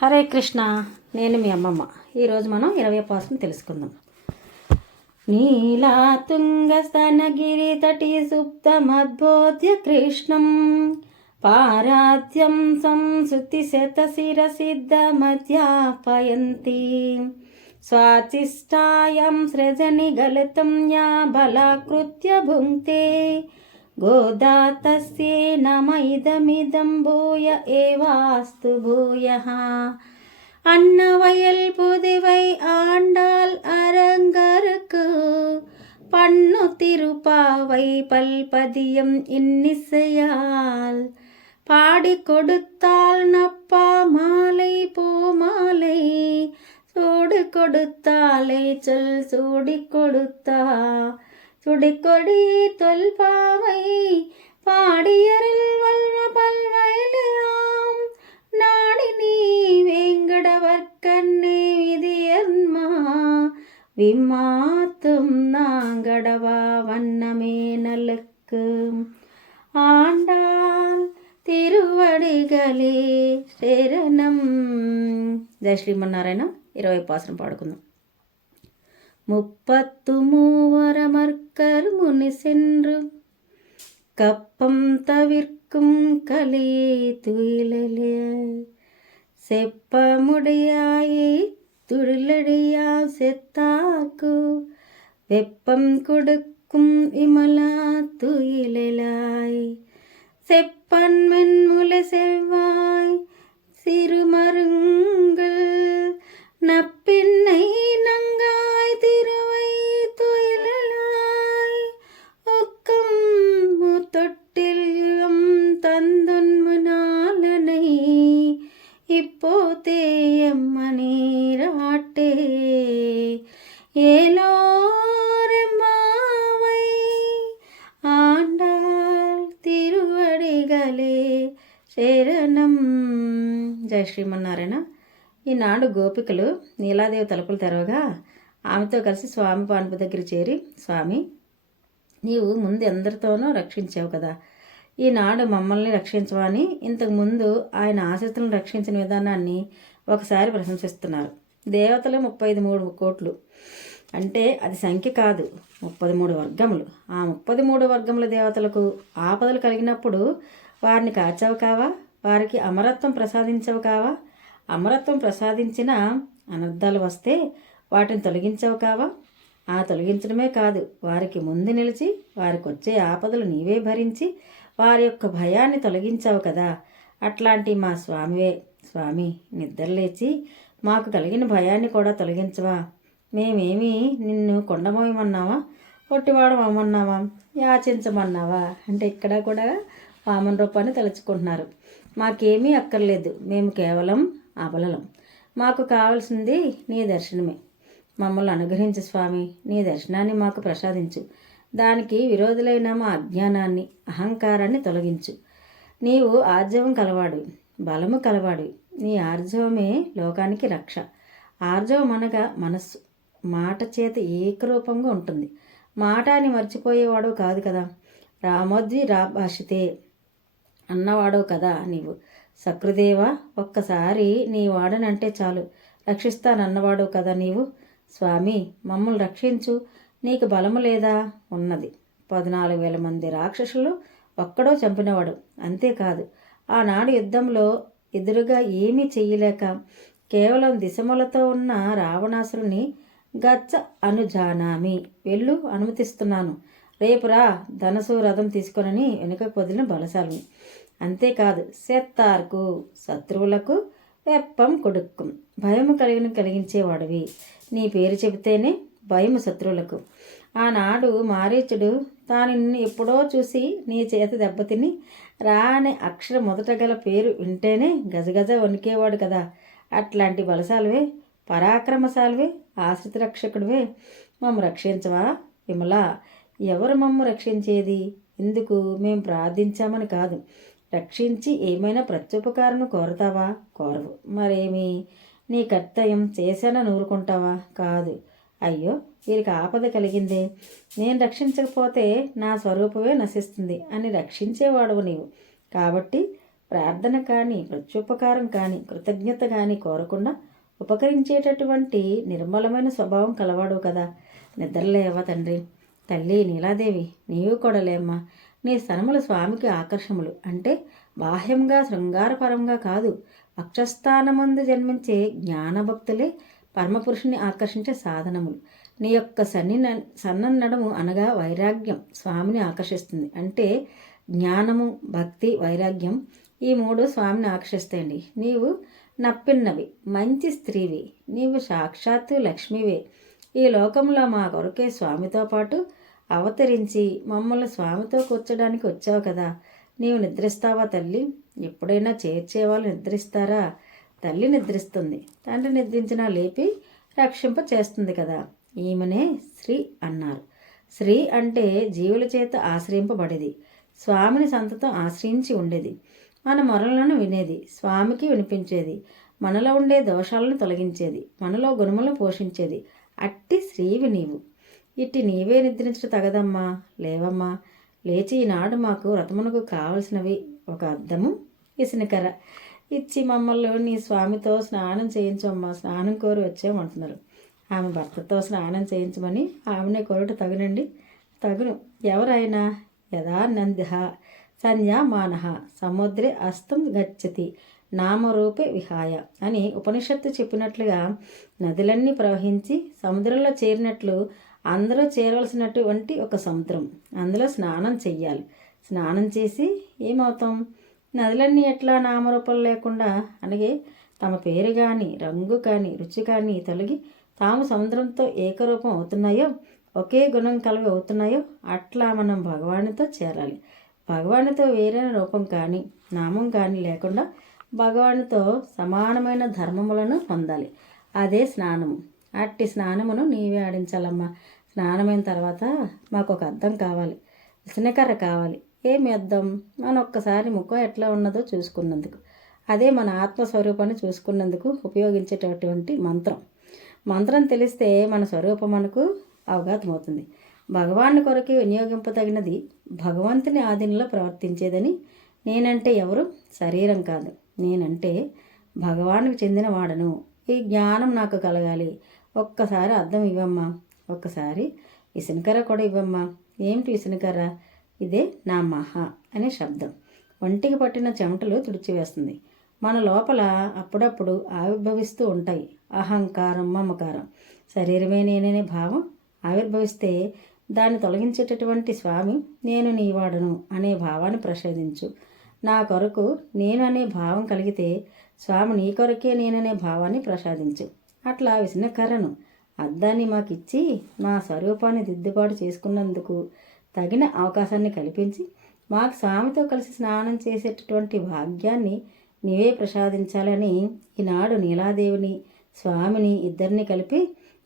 హరే కృష్ణ. నేను మీ అమ్మమ్మ. ఈరోజు మనం 20వ పాసును తెలుసుకుందాం. నీలా తుంగస్తనగిరి తటి సుప్తమద్బోధ్య కృష్ణం పారాధ్యం సంస్కృతి శతశిరసిద్ధమధ్యాపయంతి స్వాచిష్టాయం సృజని గలితం యా బలాకృత్య భుంక్తే గోదా తస్యే నమ ఇదమిదం భూయ ఏవాస్తు భూయః. அன்னவயல் புதுவை ஆண்டாள் அரங்கருக்கு பண்ணு திருப்பாவை பல்பதியம் இன்னிசையால் பாடி கொடுத்தாள் நப்பா மாலை பூமாலை சூடு கொடுத்தாளை சொல் சூடி கொடுத்தா சுடிக்கொடி தொல்பாவை பாடியரில் வல்வ பல்வயலாம் நாடி நீ வேங்கடவர்க்கண்ணே விதியன்மா விமாத்தும் நாங்கடவா வண்ணமே நலுக்கு ஆண்டாள் తిరువడిగలే శరణం. జయ శ్రీమన్నారాయణ. 20వ పాసురం పాడుకుందాం. முப்பத்து மூவரமர்க்கர் முனி சென்று கப்பம் தவிர்க்கும் கலியை துயிலே செப்ப முடியாயே துழிலடியா செத்தாக்கு வெப்பம் கொடுக்கும் விமலா துயிலாய் செப்பன் மென்முலை செவ்வாய் சிறுமருங்கள் நப்பின்னை நங்காய் திருவை துயிலாய் ஒக்கம் தொட்டில் யுகம் தந்துன்முனாலனை இப்போதே எம்மனீராட்டே ஏலோரெம்மாவை ఆండాళ్ తిరువడిగలే శరణం. జయ శ్రీమన్నారాయణ. ఈనాడు గోపికలు నీలాదేవి తలుపులు తెరవగా ఆమెతో కలిసి స్వామి పానుపు దగ్గర చేరి, స్వామి నీవు ముందు ఎందరితోనో రక్షించావు కదా, ఈనాడు మమ్మల్ని రక్షించవని ఇంతకుముందు ఆయన ఆశ్రితులను రక్షించిన విధానాన్ని ఒకసారి ప్రశంసిస్తున్నారు. దేవతలు 33 కోట్లు అంటే అది సంఖ్య కాదు, 33 వర్గములు. ఆ 33 వర్గముల దేవతలకు ఆపదలు కలిగినప్పుడు వారిని కాచావు కావా, వారికి అమరత్వం ప్రసాదించవు కావా, అమరత్వం ప్రసాదించిన అనర్థాలు వస్తే వాటిని తొలగించవు కావా, ఆ తొలగించడమే కాదు వారికి ముందు నిలిచి వారికి వచ్చే ఆపదలు నీవే భరించి వారి యొక్క భయాన్ని తొలగించావు కదా. అట్లాంటి మా స్వామివే. స్వామి, నిద్రలేచి మాకు కలిగిన భయాన్ని కూడా తొలగించవా. మేమేమి నిన్ను కొండమోయమన్నావా, పొట్టివాడం అమ్మన్నావా, యాచించమన్నావా అంటే ఇక్కడ కూడా వామన రూపాన్ని తలుచుకుంటున్నారు. మాకేమీ అక్కర్లేదు, మేము కేవలం అబలలం. మాకు కావలసింది నీ దర్శనమే. మమ్మల్ని అనుగ్రహించు స్వామి, నీ దర్శనాన్ని మాకు ప్రసాదించు. దానికి విరోధులైన మా అజ్ఞానాన్ని, అహంకారాన్ని తొలగించు. నీవు ఆర్జవం కలవాడు, బలము కలవాడు. నీ ఆర్జవమే లోకానికి రక్ష. ఆర్జవం అనగా మనస్సు. మాట చేత ఏకరూపంగా ఉంటుంది. మాట అని మర్చిపోయేవాడు కాదు కదా. రామోద్వి రాభాషితే అన్నవాడవు కదా నీవు. సకృదేవ, ఒక్కసారి నీ వాడనంటే చాలు రక్షిస్తానన్నవాడు కదా నీవు. స్వామి, మమ్మల్ని రక్షించు. నీకు బలము లేదా? ఉన్నది. 14,000 మంది రాక్షసులు ఒక్కడో చంపినవాడు. అంతేకాదు, ఆనాడు యుద్ధంలో ఎదురుగా ఏమీ చెయ్యలేక కేవలం దిశములతో ఉన్న రావణాసురుని గచ్చ అనుజానామి, వెళ్ళు, అనుమతిస్తున్నాను, రేపురా ధనసు రథం తీసుకొనని వెనుకకు వదిలిన బలశాలిని. అంతేకాదు, సెత్తార్కు శత్రువులకు వెప్పం కొడుక్కుం, భయము కలిగించేవాడివి. నీ పేరు చెబితేనే భయము శత్రువులకు. ఆనాడు మారీచుడు తాను నిన్ను ఎప్పుడో చూసి నీ చేత దెబ్బతిని రా అనే అక్షరం మొదట గల పేరు వింటేనే గజగజ వణికేవాడు కదా. అట్లాంటి బలశాలివే, పరాక్రమశాలివే, ఆశ్రిత రక్షకుడివే. మమ్ము రక్షించవా విమలా. ఎవరు మమ్ము రక్షించేది? ఇందుకు మేము ప్రార్థించామని కాదు. రక్షించి ఏమైనా ప్రత్యుపకారం కోరతావా? కోరవు. మరేమి నీ కర్తవ్యం చేశానని ఊరుకుంటావా? కాదు. అయ్యో, వీరికి ఆపద కలిగిందే, నేను రక్షించకపోతే నా స్వరూపమే నశిస్తుంది అని రక్షించేవాడువు నీవు. కాబట్టి ప్రార్థన కానీ, ప్రత్యుపకారం కానీ, కృతజ్ఞత కానీ కోరకుండా ఉపకరించేటటువంటి నిర్మలమైన స్వభావం కలవాడు కదా. నిద్రలేవా తండ్రి. తల్లి నీలాదేవి, నీవు కూడా లేమ్మా. నీ స్తనములు స్వామికి ఆకర్షములు. అంటే బాహ్యంగా శృంగారపరంగా కాదు, వక్షస్థానమందు జన్మించే జ్ఞానభక్తులే పరమపురుషుని ఆకర్షించే సాధనములు. నీ యొక్క సన్నన్నడము అనగా వైరాగ్యం స్వామిని ఆకర్షిస్తుంది. అంటే జ్ఞానము, భక్తి, వైరాగ్యం ఈ మూడు స్వామిని ఆకర్షిస్తాయండి. నీవు నప్పిన్నవి, మంచి స్త్రీవి, నీవు సాక్షాత్తు లక్ష్మివే. ఈ లోకంలో మా కొరకే స్వామితో పాటు అవతరించి మమ్మల్ని స్వామితో కూర్చోడానికి వచ్చావు కదా. నీవు నిద్రిస్తావా తల్లి? ఎప్పుడైనా చేర్చేవాళ్ళు నిద్రిస్తారా? తల్లి నిద్రిస్తుంది, తండ్రి నిద్రించినా లేపి రక్షింప చేస్తుంది కదా. ఈమెనే శ్రీ అన్నారు. శ్రీ అంటే జీవుల చేత ఆశ్రయింపబడేది, స్వామిని సంతతం ఆశ్రయించి ఉండేది, మన మొరలను వినేది, స్వామికి వినిపించేది, మనలో ఉండే దోషాలను తొలగించేది, మనలో గుణములను పోషించేది. అట్టి శ్రీవి నీవు. ఇట్టి నీవే నిద్రించడం తగదమ్మా. లేవమ్మా, లేచి ఈనాడు మాకు వ్రతమునకు కావలసినవి ఒక అద్దము, ఇసునికర్ర ఇచ్చి మమ్మల్ని నీ స్వామితో స్నానం చేయించమ్మా. స్నానం కోరి వచ్చామంటున్నారు. ఆమె భర్తతో స్నానం చేయించమని ఆమెనే కోరుట తగునండి. తగును. ఎవరైనా యథా నందిహ సంధ్యామానః సముద్రే అస్తం గచ్చతి నామరూపే విహాయ అని ఉపనిషత్తు చెప్పినట్లుగా నదులన్నీ ప్రవహించి సముద్రంలో చేరినట్లు అందరూ చేరవలసినటువంటి ఒక సముద్రం, అందులో స్నానం చెయ్యాలి. స్నానం చేసి ఏమవుతాం? నదులన్నీ ఎట్లా నామరూపం లేకుండా అనగే తమ పేరు కానీ, రంగు కానీ, రుచి కానీ తొలగి తాము సముద్రంతో ఏకరూపం అవుతున్నాయో, ఒకే గుణం కలవి అవుతున్నాయో అట్లా మనం భగవానుతో చేరాలి. భగవానుతో వేరైన రూపం కానీ, నామం కానీ లేకుండా భగవానుతో సమానమైన ధర్మములను పొందాలి. అదే స్నానము. అట్టి స్నానమును నీవే ఆడించాలమ్మా. స్నానమైన తర్వాత మాకు ఒక అద్దం కావాలి, విసనకర్ర కావాలి. ఏమి అద్దం? మనం ఒక్కసారి ముఖం ఎట్లా ఉన్నదో చూసుకున్నందుకు, అదే మన ఆత్మస్వరూపాన్ని చూసుకున్నందుకు ఉపయోగించేటటువంటి మంత్రం. మంత్రం తెలిస్తే మన స్వరూపం మనకు అవగతమవుతుంది. భగవాను కొరకు వినియోగింపదగినది భగవంతుని ఆధీనంలో ప్రవర్తించేదని. నేనంటే ఎవరు? శరీరం కాదు, నేనంటే భగవానుకు చెందిన వాడను. ఈ జ్ఞానం నాకు కలగాలి. ఒక్కసారి అద్దం ఇవ్వమ్మా, ఒక్కసారి ఇసునకర్ర కూడా ఇవ్వమ్మా. ఏమిటి ఇసునకర్ర? ఇదే నా మహా అనే శబ్దం. ఒంటికి పట్టిన చెమటలు తుడిచివేస్తుంది. మన లోపల అప్పుడప్పుడు ఆవిర్భవిస్తూ ఉంటాయి అహంకారం, మమకారం. శరీరమే నేననే భావం ఆవిర్భవిస్తే దాన్ని తొలగించేటటువంటి స్వామి నేను నీవాడను అనే భావాన్ని ప్రసాదించు. నా కొరకు నేను అనే భావం కలిగితే స్వామి నీ కొరకే నేననే భావాన్ని ప్రసాదించు. అట్లా విసనకర్రను, అద్దాన్ని మాకిచ్చి మా స్వరూపాన్ని దిద్దుబాటు చేసుకున్నందుకు తగిన అవకాశాన్ని కల్పించి మాకు స్వామితో కలిసి స్నానం చేసేటటువంటి భాగ్యాన్ని నీవే ప్రసాదించాలని ఈనాడు నీలాదేవిని, స్వామిని ఇద్దరిని కలిపి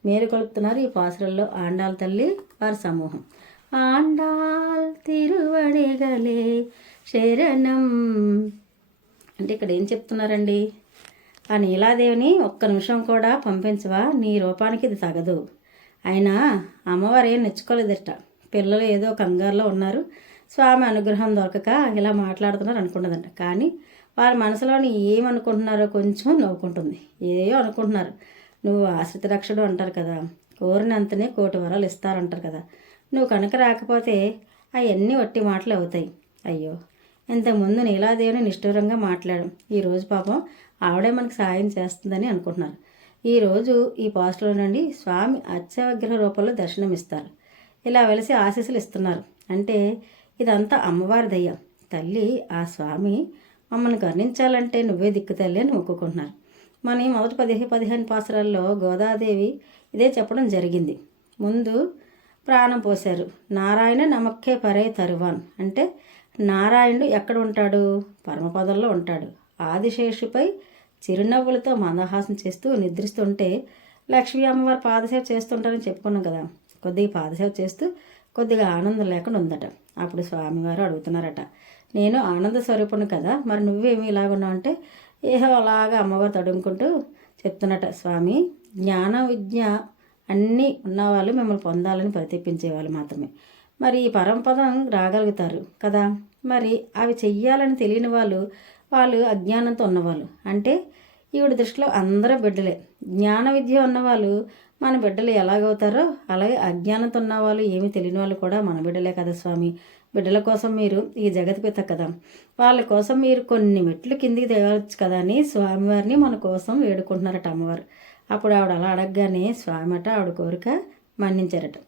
మేలుకొలుపుతున్నారు ఈ పాసురల్లో ఆండాల్ తల్లి వారి సమూహం. ఆండాల్ తిరువడిగలే శరణం అంటే ఇక్కడ ఏం చెప్తున్నారండి? ఆ నీలాదేవిని ఒక్క నిమిషం కూడా పంపించవా? నీ రూపానికి ఇది తగదు. అయినా అమ్మవారు ఏం నెచ్చుకోలేదట. పిల్లలు ఏదో కంగారులో ఉన్నారు, స్వామి అనుగ్రహం దొరకక ఇలా మాట్లాడుతున్నారు అనుకుంటుందంట. కానీ వారి మనసులోని ఏమనుకుంటున్నారో కొంచెం నవ్వుకుంటుంది. ఏయో అనుకుంటున్నారు. నువ్వు ఆశ్రిత రక్షడు అంటారు కదా, కోరినంతనే 1,000,000 వరాలు ఇస్తారంటారు కదా. నువ్వు కనుక రాకపోతే అవన్నీ వట్టి మాటలు అవుతాయి. అయ్యో, ఇంతకుముందు నీలాదేవిని నిష్ఠూరంగా మాట్లాడాం. ఈరోజు పాపం ఆవిడే మనకు సాయం చేస్తుందని అనుకుంటున్నారు. ఈరోజు ఈ పాస్ట్లో నుండి స్వామి అర్చవిగ్రహ రూపంలో దర్శనమిస్తారు. ఇలా వెలిసి ఆశీస్సులు ఇస్తున్నారు. అంటే ఇదంతా అమ్మవారి దయ్య. తల్లి ఆ స్వామి మమ్మల్ని కరుణించాలంటే నువ్వే దిక్కు తల్లి అని మొక్కుకుంటున్నారు. మన మొదటి 15 పాసురాల్లో గోదాదేవి ఇదే చెప్పడం జరిగింది. ముందు ప్రాణం పోశారు. నారాయణ నమక్కే పరే తరువాన్ అంటే నారాయణుడు ఎక్కడ ఉంటాడు? పరమపదంలో ఉంటాడు. ఆదిశేషుపై చిరునవ్వులతో మందహాసం చేస్తూ నిద్రిస్తుంటే లక్ష్మీ అమ్మవారు పాదసేవ చేస్తుంటారని చెప్పుకున్నాం కదా. కొద్దిగా పాదసేవ చేస్తూ కొద్దిగా ఆనందం లేకుండా ఉందట. అప్పుడు స్వామివారు అడుగుతున్నారట, నేను ఆనంద స్వరూపుని కదా, మరి నువ్వేమి ఇలాగున్నావు అంటే ఏహో అలాగా అమ్మవారు తడుముకుంటూ చెప్తున్నట, స్వామి జ్ఞాన విజ్ఞ అన్నీ ఉన్నవాళ్ళు మిమ్మల్ని పొందాలని ప్రతిపించేవాళ్ళు మాత్రమే. మరి ఈ పరమపదం రాగలుగుతారు కదా, మరి అవి చెయ్యాలని తెలియని వాళ్ళు వాళ్ళు అజ్ఞానంతో ఉన్నవాళ్ళు. అంటే ఈవిడ దృష్టిలో అందరూ బిడ్డలే. జ్ఞాన విద్య ఉన్నవాళ్ళు మన బిడ్డలు ఎలాగవుతారో అలాగే అజ్ఞానంతో ఉన్నవాళ్ళు, ఏమీ తెలియని వాళ్ళు కూడా మన బిడ్డలే కదా స్వామి. బిడ్డల కోసం మీరు ఈ జగత్పిత కదా, వాళ్ళ కోసం మీరు కొన్ని మెట్లు కిందికి దిగవచ్చు కదా అని స్వామివారిని మన కోసం వేడుకుంటున్నారట అమ్మవారు. అప్పుడు ఆవిడ అలా అడగగానే స్వామి అట ఆవిడ కోరిక మన్నించారట.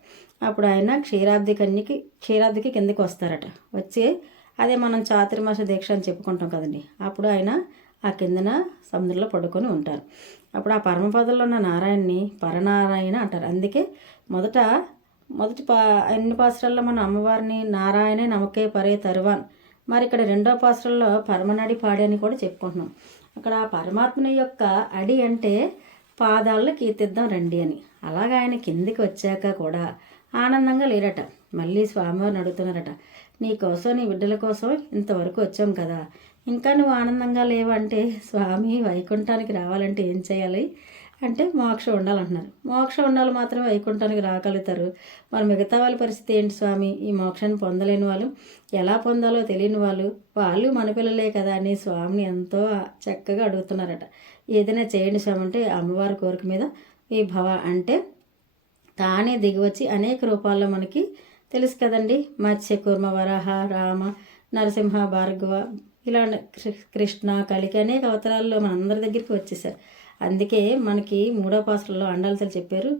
అప్పుడు ఆయన క్షీరాబ్దికి కిందకి వస్తారట. వచ్చి అదే మనం చాతుర్మాస దీక్ష అని చెప్పుకుంటాం కదండి. అప్పుడు ఆయన ఆ కిందన సముద్రంలో పడుకొని ఉంటారు. అప్పుడు ఆ పరమపదంలో ఉన్న నారాయణని పరనారాయణ అంటారు. అందుకే మొదటి అన్ని పాత్రల్లో మన అమ్మవారిని నారాయణే నమకే పరే తరువాన్, మరి ఇక్కడ రెండో పాత్రల్లో పరమనడి పాడి అని కూడా చెప్పుకుంటున్నాం. అక్కడ పరమాత్మని యొక్క అడి అంటే పాదాలను కీర్తిద్దాం రండి అని. అలాగా ఆయన కిందికి వచ్చాక కూడా ఆనందంగా లేరట. మళ్ళీ స్వామివారిని అడుగుతున్నారట, నీ కోసం నీ బిడ్డల కోసం ఇంతవరకు వచ్చాం కదా, ఇంకా నువ్వు ఆనందంగా లేవంటే స్వామి వైకుంఠానికి రావాలంటే ఏం చేయాలి అంటే మోక్షం ఉండాలంటున్నారు. మోక్షం ఉండాలి మాత్రమే వైకుంఠానికి రాగలుగుతారు. మరి మిగతా వాళ్ళ పరిస్థితి ఏంటి స్వామి? ఈ మోక్షాన్ని పొందలేని వాళ్ళు, ఎలా పొందాలో తెలియని వాళ్ళు మన పిల్లలే కదా అని స్వామిని ఎంతో చక్కగా అడుగుతున్నారట. ఏదైనా చేయండి స్వామి అంటే అమ్మవారి కోరిక మీద ఈ భవ అంటే తానే దిగివచ్చి అనేక రూపాల్లో మనకి తెలుసు కదండి. మత్స్య కూర్మ వరాహ రామ నరసింహ భార్గవ ఇలా కృష్ణ కలికి అనేక అవతారాల్లో మనందరి దగ్గరికి వచ్చేసారు. అందుకే మనకి మూడో పాత్రలో అండాల్సలు చెప్పారు,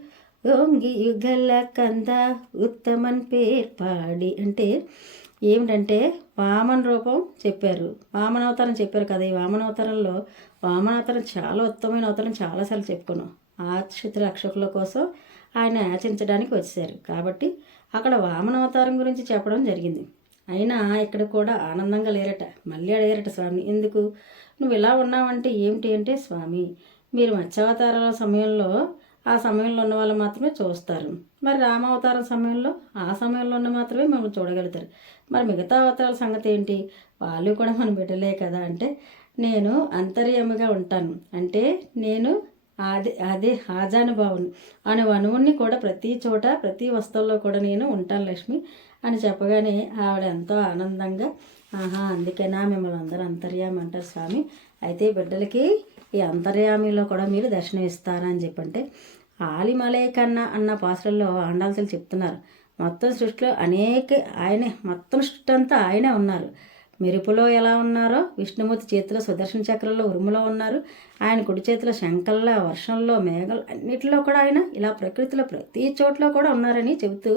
ఓంగి యుగల కంద ఉత్తమన్ పేర్పాడి అంటే ఏమిటంటే వామన రూపం చెప్పారు, వామన అవతారం చెప్పారు కదా. ఈ వామన అవతారంలో వామన అవతారం చాలా ఉత్తమమైన అవతారం, చాలాసార్లు చెప్పుకున్నాం. ఆశ్రితుల రక్షకుల కోసం ఆయన యాచించడానికి వచ్చేసారు కాబట్టి అక్కడ వామన అవతారం గురించి చెప్పడం జరిగింది. అయినా ఇక్కడ కూడా ఆనందంగా లేరట. మళ్ళీ అడిగారట స్వామి, ఎందుకు నువ్వు ఇలా ఉన్నావంటే ఏమిటి అంటే స్వామి, మీరు మత్స్యావతారాల సమయంలో ఆ సమయంలో ఉన్న వాళ్ళు మాత్రమే చూస్తారు, మరి రామావతారం సమయంలో ఆ సమయంలో ఉన్న మాత్రమే మనం చూడగలుగుతారు, మరి మిగతా అవతారాల సంగతి ఏంటి? వాళ్ళు కూడా మన బిడ్డలే కదా అంటే నేను అంతర్యామిగా ఉంటాను అంటే నేను అదే హాజానుభావుని అనే అణువుని కూడా ప్రతి చోట ప్రతి వస్తువుల్లో కూడా నేను ఉంటాను లక్ష్మి అని చెప్పగానే ఆవిడ ఎంతో ఆనందంగా, ఆహా అందుకేనా మిమ్మల్ని అందరూ అంతర్యామి అంటారు స్వామి, అయితే బిడ్డలకి ఈ అంతర్యామిలో కూడా మీరు దర్శనం ఇస్తారని చెప్పంటే ఆలిమలై కన్నా అన్న పాత్రల్లో ఆండాల్సలు చెప్తున్నారు. మొత్తం సృష్టిలో ఆయనే, మొత్తం సృష్టి అంతా ఆయనే ఉన్నారు. మెరుపులో ఎలా ఉన్నారో విష్ణుమూర్తి చేతిలో సుదర్శన చక్రంలో ఉరుములో ఉన్నారు, ఆయన కుడి చేతిలో శంఖంలో వర్షంలో మేఘాలు అన్నిటిలో కూడా ఆయన ఇలా ప్రకృతిలో ప్రతి చోట్ల కూడా ఉన్నారని చెబుతూ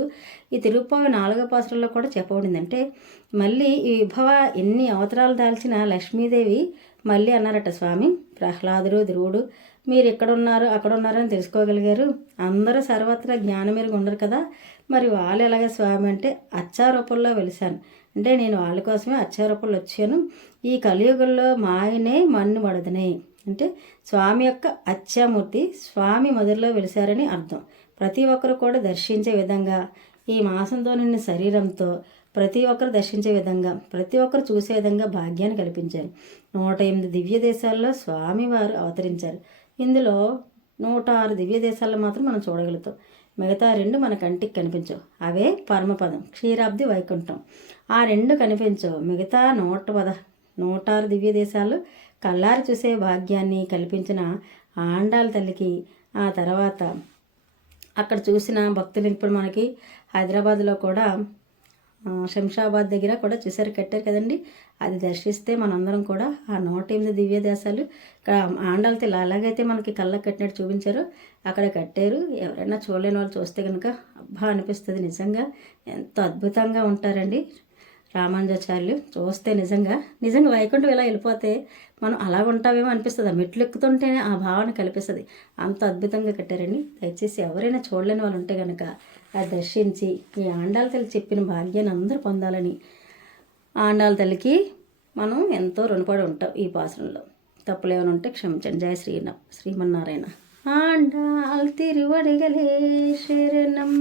ఈ తిరుప్పావి 4వ పాత్రలో కూడా చెప్పబడింది. అంటే మళ్ళీ ఈ విభవ ఎన్ని అవతారాలు దాల్చిన లక్ష్మీదేవి మళ్ళీ అన్నారట స్వామి, ప్రహ్లాదుడు ధ్రువుడు మీరు ఎక్కడున్నారు అక్కడ ఉన్నారని తెలుసుకోగలిగారు, అందరూ సర్వత్రా జ్ఞానం మెరుగు ఉండరు కదా, మరి వాళ్ళు ఎలాగ స్వామి అంటే అచ్చారూపంలో వెలిశాను అంటే నేను వాళ్ళ కోసమే అచ్చారూపంలో వచ్చాను, ఈ కలియుగంలో మాయనే మన్ను పడదనే అంటే స్వామి యొక్క అచ్చామూర్తి స్వామి మధురలో వెలిశారని అర్థం. ప్రతి ఒక్కరు కూడా దర్శించే విధంగా ఈ మాసంతో నిన్న శరీరంతో ప్రతి ఒక్కరు దర్శించే విధంగా ప్రతి ఒక్కరు చూసే విధంగా భాగ్యాన్ని కల్పించారు. 108 దివ్య దేశాల్లో స్వామివారు అవతరించారు. ఇందులో 106 దివ్య దేశాల్లో మాత్రం మనం చూడగలుగుతాం. మిగతా 2 మన కంటికి కనిపించవు. అవే పరమపదం క్షీరాబ్ది వైకుంఠం. ఆ 2 కనిపించవు. మిగతా 106 దివ్య దేశాలు కళ్ళారి చూసే భాగ్యాన్ని కల్పించిన ఆండాళ్ళ తల్లికి, ఆ తర్వాత అక్కడ చూసిన భక్తులు ఇప్పుడు మనకి హైదరాబాద్లో కూడా శంషాబాద్ దగ్గర కూడా చూసారు కట్టారు కదండి, అది దర్శిస్తే మనందరం కూడా ఆ 108 దివ్య దేశాలు ఇక్కడ ఆండాళ్ళ తల్లి అలాగైతే మనకి కళ్ళకు కట్టినట్టు చూపించారు అక్కడ కట్టారు. ఎవరైనా చూడలేని వాళ్ళు చూస్తే కనుక అబ్బా అనిపిస్తుంది. నిజంగా ఎంత అద్భుతంగా ఉంటారండి రామానుజాచార్యులు. చూస్తే నిజంగా వైకుంఠం ఇలా వెళ్ళిపోతే మనం అలా ఉంటామేమో అనిపిస్తుంది. ఆ మెట్లు ఎక్కుతుంటేనే ఆ భావన కల్పిస్తుంది. అంత అద్భుతంగా కట్టారండి. దయచేసి ఎవరైనా చూడలేని వాళ్ళు ఉంటే కనుక అది దర్శించి ఈ ఆండాళ్ళ తల్లి చెప్పిన భాగ్యాన్ని అందరూ పొందాలని ఆండాళ్ళ తల్లికి మనం ఎంతో రుణపడి ఉంటాం. ఈ పాసరంలో తప్పులు ఏమైనా ఉంటే క్షమించండి. జయ శ్రీమన్నారాయణ. ఆండాళ్ తిరువడిగలే శరణం.